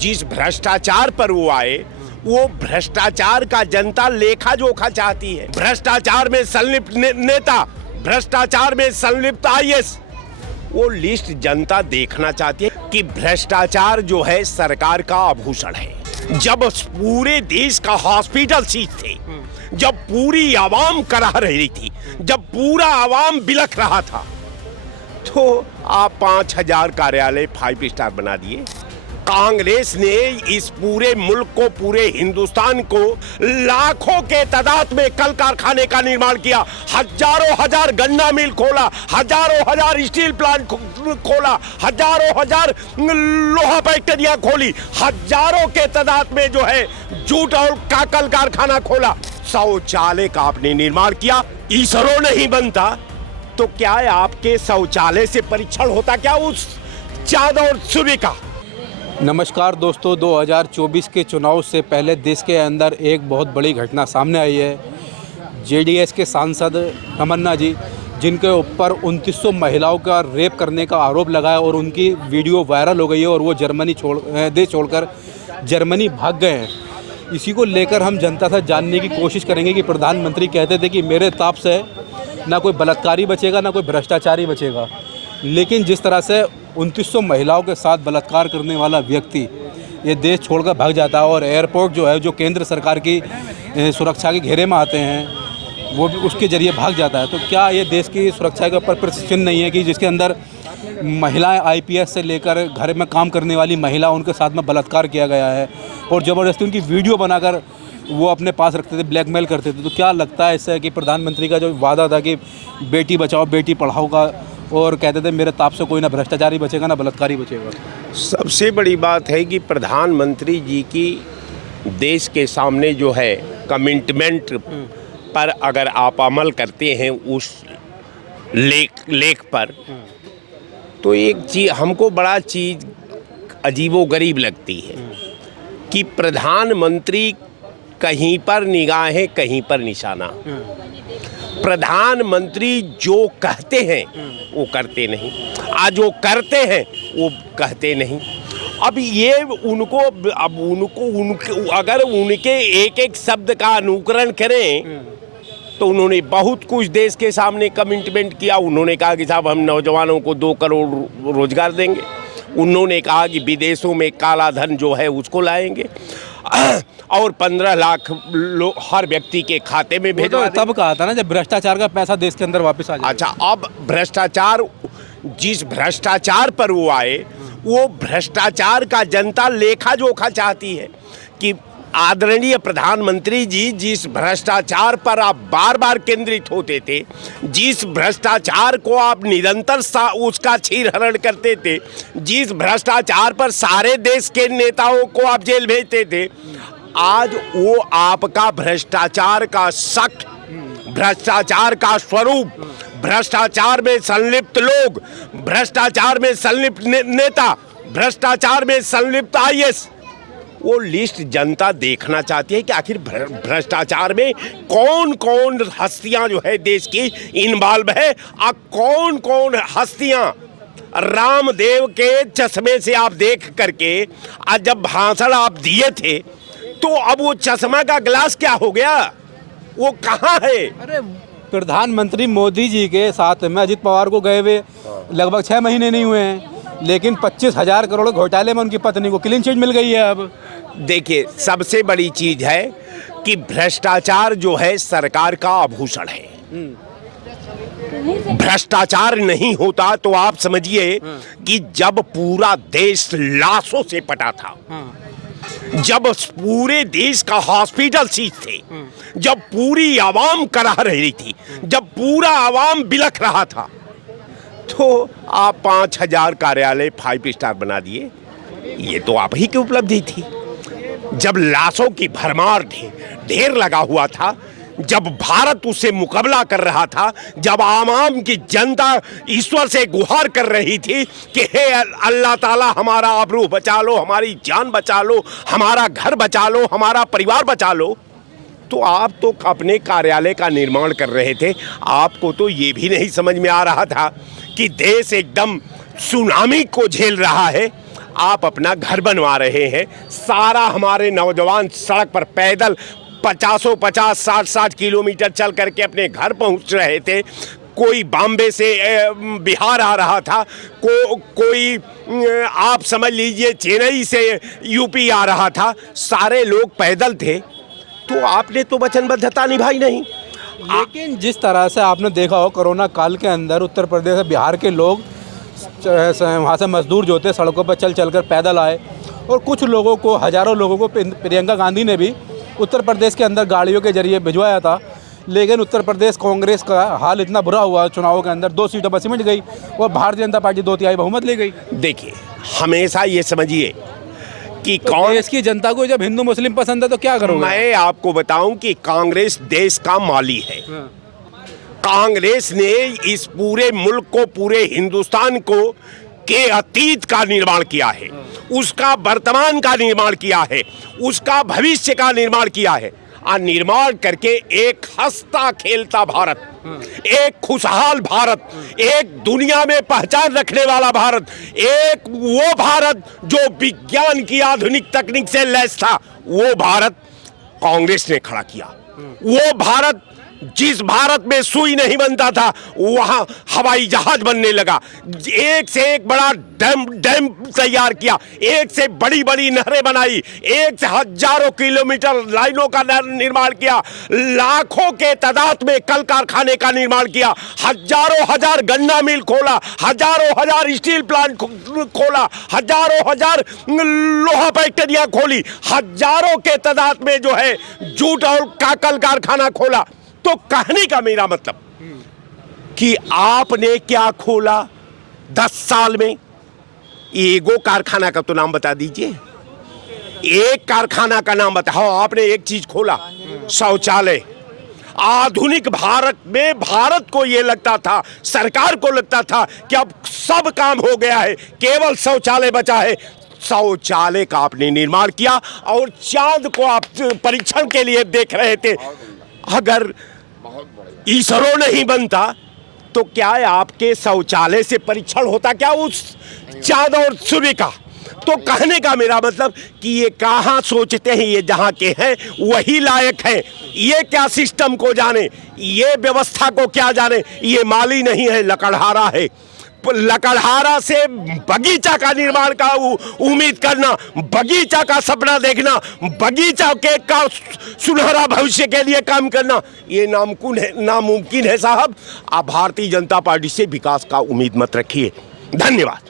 जिस भ्रष्टाचार पर वो आए, वो भ्रष्टाचार का जनता लेखा जोखा चाहती है। भ्रष्टाचार में संलिप्त नेता, भ्रष्टाचार में संलिप्त आईएएस, वो लिस्ट जनता देखना चाहती है कि भ्रष्टाचार जो है सरकार का आभूषण है। जब पूरे देश का हॉस्पिटल सीज थे, जब पूरी आवाम करा रही थी, जब पूरा आवाम बिलख रहा था, तो आप 5000 कार्यालय 5 स्टार बना दिए। कांग्रेस ने इस पूरे मुल्क को, पूरे हिंदुस्तान को लाखों के तादाद में कल कारखाने का निर्माण किया, हजारों हजार गन्ना मिल खोला, हजारों हजार स्टील प्लांट खोला, हजारों हजार लोहा फैक्ट्रियां खोली, हजारों के तादाद में जो है जूट और काकल कारखाना खोला, शौचालय का आपने निर्माण किया। इसरो नहीं बनता तो क्या है, आपके शौचालय से परीक्षण होता क्या उस चांद और सूर्य का? नमस्कार दोस्तों, 2024 के चुनाव से पहले देश के अंदर एक बहुत बड़ी घटना सामने आई है। जेडीएस के सांसद तमन्ना जी, जिनके ऊपर 2900 महिलाओं का रेप करने का आरोप लगा है और उनकी वीडियो वायरल हो गई है और वो देश छोड़कर जर्मनी भाग गए हैं। इसी को लेकर हम जनता से जानने की कोशिश करेंगे कि प्रधानमंत्री कहते थे कि मेरे ताप से ना कोई बलात्कारी बचेगा, ना कोई भ्रष्टाचारी बचेगा, लेकिन जिस तरह से 2900 महिलाओं के साथ बलात्कार करने वाला व्यक्ति ये देश छोड़कर भाग जाता है और एयरपोर्ट जो है, जो केंद्र सरकार की सुरक्षा के घेरे में आते हैं, वो भी उसके ज़रिए भाग जाता है, तो क्या ये देश की सुरक्षा के ऊपर प्रश्न नहीं है कि जिसके अंदर महिलाएं आईपीएस से लेकर घर में काम करने वाली महिला, उनके साथ में बलात्कार किया गया है और ज़बरदस्ती उनकी वीडियो बनाकर वो अपने पास रखते थे, ब्लैकमेल करते थे। तो क्या लगता है इससे कि प्रधानमंत्री का जो वादा था कि बेटी बचाओ बेटी पढ़ाओ का, और कहते थे मेरे ताप से कोई ना भ्रष्टाचारी बचेगा ना बलात्कारी बचेगा? सबसे बड़ी बात है कि प्रधानमंत्री जी की देश के सामने जो है कमिटमेंट पर अगर आप अमल करते हैं उस लेख पर, तो एक चीज़ हमको बड़ा चीज़ अजीबोगरीब लगती है कि प्रधानमंत्री कहीं पर निगाहें कहीं पर निशाना। प्रधानमंत्री जो कहते हैं वो करते नहीं, आज वो करते हैं वो कहते नहीं। अब ये उनको अगर उनके एक एक शब्द का अनुकरण करें तो उन्होंने बहुत कुछ देश के सामने कमिटमेंट किया। उन्होंने कहा कि साहब हम नौजवानों को 2 करोड़ रोजगार देंगे। उन्होंने कहा कि विदेशों में काला धन जो है उसको लाएंगे और 15 लाख हर व्यक्ति के खाते में भेजवा तब कहा था ना जब भ्रष्टाचार का पैसा देश के अंदर वापस आ जाए। अच्छा, अब भ्रष्टाचार, जिस भ्रष्टाचार पर वो आए, वो भ्रष्टाचार का जनता लेखा जोखा चाहती है कि आदरणीय प्रधानमंत्री जी जिस भ्रष्टाचार पर आप बार बार केंद्रित होते थे, जिस भ्रष्टाचार को आप निरंतर उसका चीरहरण करते थे, जिस भ्रष्टाचार पर सारे देश के नेताओं को आप जेल भेजते थे, आज वो आपका भ्रष्टाचार का शक, भ्रष्टाचार का स्वरूप, भ्रष्टाचार में संलिप्त लोग, भ्रष्टाचार में संलिप्त नेता, भ्रष्टाचार में संलिप्त आईएएस, वो लिस्ट जनता देखना चाहती है कि आखिर भ्रष्टाचार में कौन कौन हस्तियां जो है देश की इन्वॉल्व है और कौन कौन हस्तियां रामदेव के चश्मे से आप देख करके आज जब भाषण आप दिए थे तो अब वो चश्मा का ग्लास क्या हो गया, वो कहाँ है? अरे प्रधानमंत्री मोदी जी के साथ में अजित पवार को गए हुए लगभग 6 महीने नहीं हुए हैं, लेकिन 25,000 करोड़ घोटाले में उनकी पत्नी को क्लीन चिट मिल गई है। अब देखिए, सबसे बड़ी चीज है कि भ्रष्टाचार जो है सरकार का आभूषण है। भ्रष्टाचार नहीं होता तो आप समझिए कि जब पूरा देश लाशों से पटा था, जब पूरे देश का हॉस्पिटल सीज थे, जब पूरी आवाम करा रही थी, जब पूरा आवाम बिलख रहा था, तो आप 5000 कार्यालय 5 स्टार बना दिए। ये तो आप ही की उपलब्धि थी। जब लाशों की भरमार ढेर लगा हुआ था, जब भारत उससे मुकाबला कर रहा था, जब आवाम की जनता ईश्वर से गुहार कर रही थी कि हे अल्लाह ताला हमारा आबरू बचा लो, हमारी जान बचा लो, हमारा घर बचा लो, हमारा परिवार बचा लो, तो आप तो अपने कार्यालय का निर्माण कर रहे थे। आपको तो ये भी नहीं समझ में आ रहा था कि देश एकदम सुनामी को झेल रहा है। आप अपना घर बनवा रहे हैं। सारा हमारे नौजवान सड़क पर पैदल 50-60 किलोमीटर चल करके अपने घर पहुंच रहे थे। कोई बॉम्बे से बिहार आ रहा था, कोई आप समझ लीजिए चेन्नई से यूपी आ रहा था, सारे लोग पैदल थे। तो आपने तो वचनबद्धता निभाई नहीं। लेकिन जिस तरह से आपने देखा हो कोरोना काल के अंदर उत्तर प्रदेश और बिहार के लोग वहाँ से मजदूर जो थे सड़कों पर चल कर पैदल आए, और कुछ लोगों को, हज़ारों लोगों को प्रियंका गांधी ने भी उत्तर प्रदेश के अंदर गाड़ियों के जरिए भिजवाया था। लेकिन उत्तर प्रदेश कांग्रेस का हाल इतना बुरा हुआ चुनावों के अंदर, 2 सीटों पर सिमट गई और भारतीय जनता पार्टी 2/3 बहुमत ले गई। देखिए, हमेशा ये समझिए कि देश की जनता को जब हिंदू मुस्लिम पसंद है तो क्या करोगे? मैं आपको बताऊं कि कांग्रेस देश का माली है। कांग्रेस ने इस पूरे मुल्क को, पूरे हिंदुस्तान को के अतीत का निर्माण किया है, उसका वर्तमान का निर्माण किया है, उसका भविष्य का निर्माण किया है, और निर्माण करके एक हंसता खेलता भारत, एक खुशहाल भारत, एक दुनिया में पहचान रखने वाला भारत, एक वो भारत जो विज्ञान की आधुनिक तकनीक से लैस था, वो भारत कांग्रेस ने खड़ा किया। वो भारत, जिस भारत में सुई नहीं बनता था वहां हवाई जहाज बनने लगा, एक से एक बड़ा डैम तैयार किया, एक से बड़ी बड़ी नहरें बनाई, एक से हजारों किलोमीटर लाइनों का निर्माण किया, लाखों के तादाद में कल कारखाने का निर्माण किया, हजारों हजार गन्ना मिल खोला, हजारों हजार स्टील प्लांट खोला, हजारों हजार लोहा फैक्ट्रियां खोली, हजारों के तादाद में जो है जूट और काकल कारखाना खोला। तो कहने का मेरा मतलब कि आपने क्या खोला 10 साल में? एगो कारखाना का तो नाम बता दीजिए, एक कारखाना का नाम बताओ। आपने एक चीज खोला, शौचालय। आधुनिक भारत में भारत को यह लगता था, सरकार को लगता था कि अब सब काम हो गया है, केवल शौचालय बचा है। शौचालय का आपने निर्माण किया और चांद को आप परीक्षण के लिए देख रहे थे। अगर इसरो नहीं बनता तो क्या आपके शौचालय से परीक्षण होता क्या उस चांद और सूर्य का? तो कहने का मेरा मतलब कि ये कहाँ सोचते हैं, ये जहाँ के हैं वही लायक हैं। ये क्या सिस्टम को जाने, ये व्यवस्था को क्या जाने। ये माली नहीं है, लकड़हारा है। लकड़हारा से बगीचा का निर्माण का उम्मीद करना, बगीचा का सपना देखना, बगीचा के का सुनहरा भविष्य के लिए काम करना, ये नामुमकिन है साहब। आप भारतीय जनता पार्टी से विकास का उम्मीद मत रखिए। धन्यवाद।